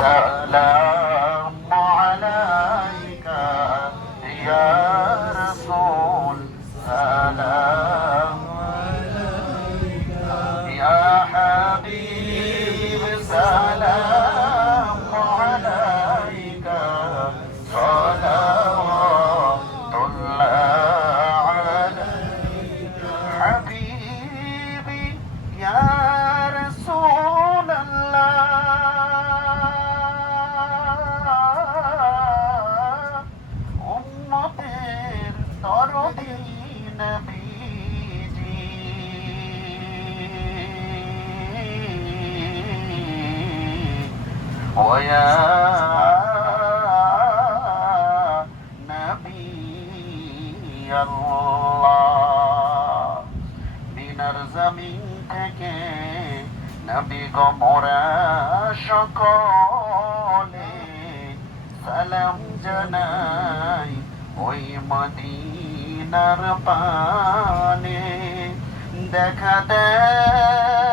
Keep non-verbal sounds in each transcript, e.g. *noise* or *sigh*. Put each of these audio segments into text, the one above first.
سلام عليك يا ওয়া নবী আল্লাহ। দিনার জমিন থেকে নবী গো মোরা সকলে সালাম জানাই ওই মদিনার দেখা দেন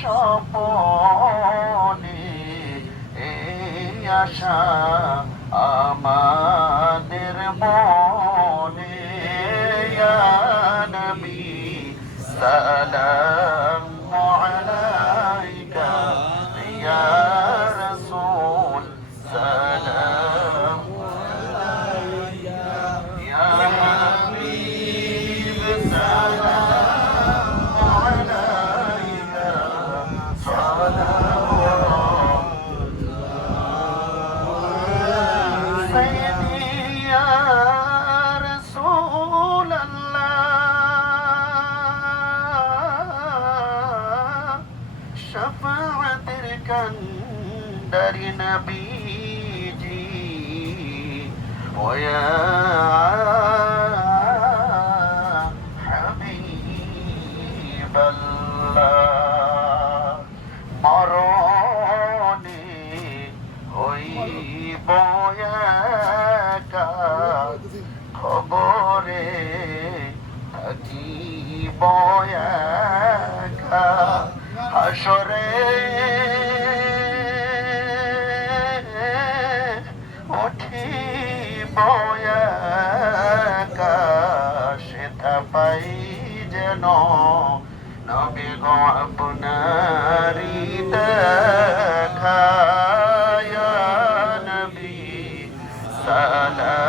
স্বপনে এই আশা আমাদের মনে ইয়া আল্লাহ মরণে হইব একা খবরে থাকিব একা হাসরে উঠিব আপনারি দেখা ইয়া নবী সালাম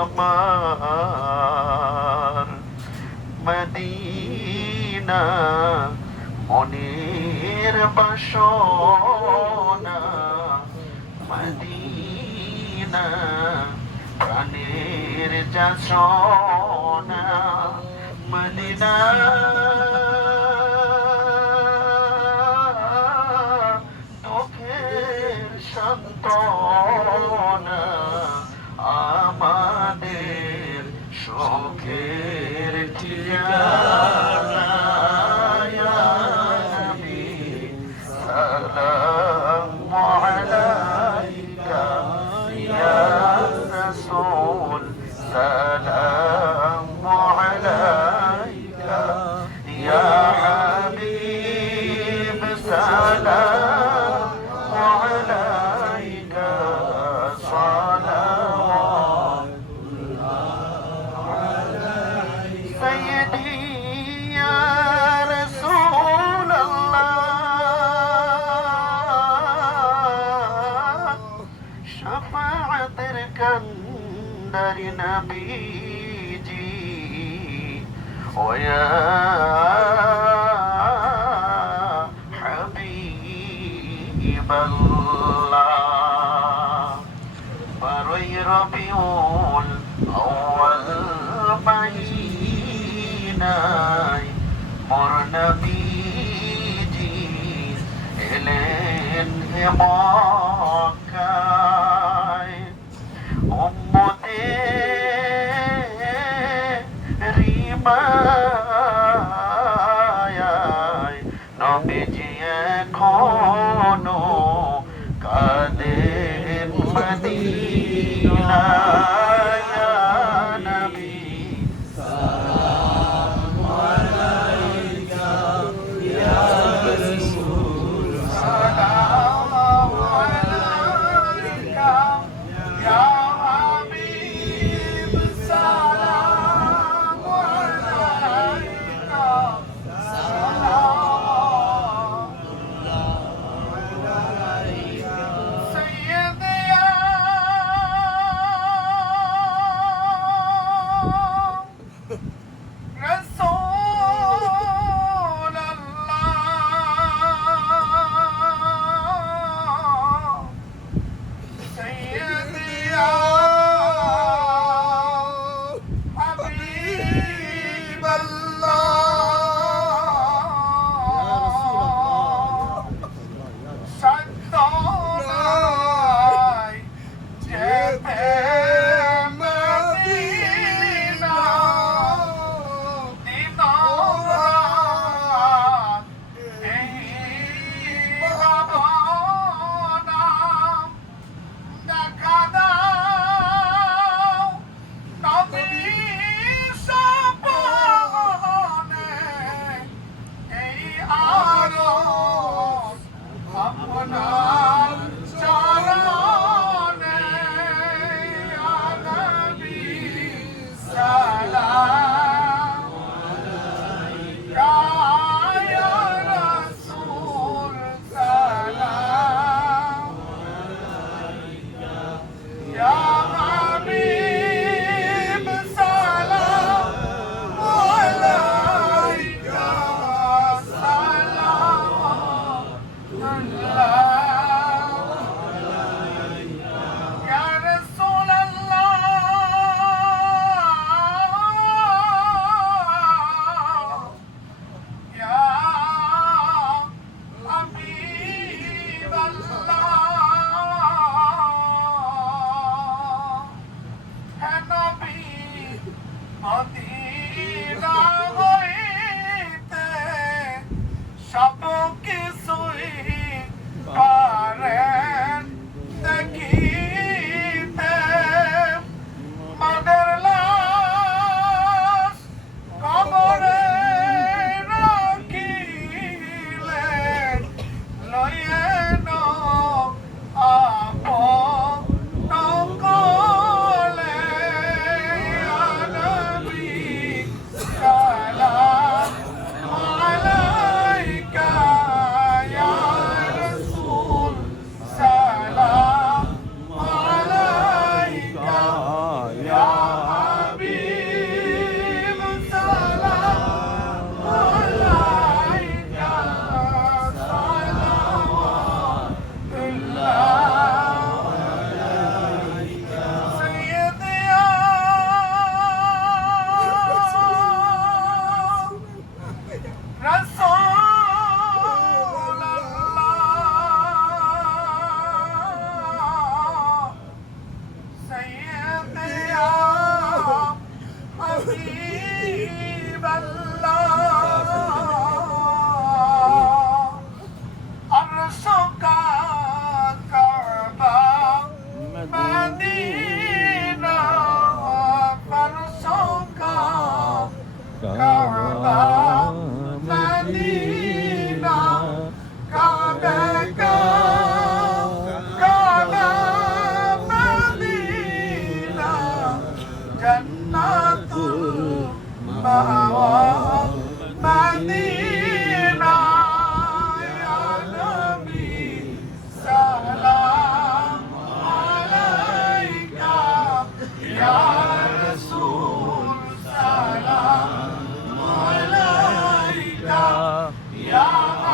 আমার মদিনা মনের বাসনা। মদিনা প্রাণের যাচনা। মদিনা সুখের ঠিকানা সুন্দর নবীজি ওয়া হাবিবাল্লাহ। বারোই রবিউল আউয়াল মাহিনাই মোর নবীজি এলেন হে মক্কা মায়ায় নবীজি এখনও কাদের *laughs* মদিনা। Madinas, Yeah.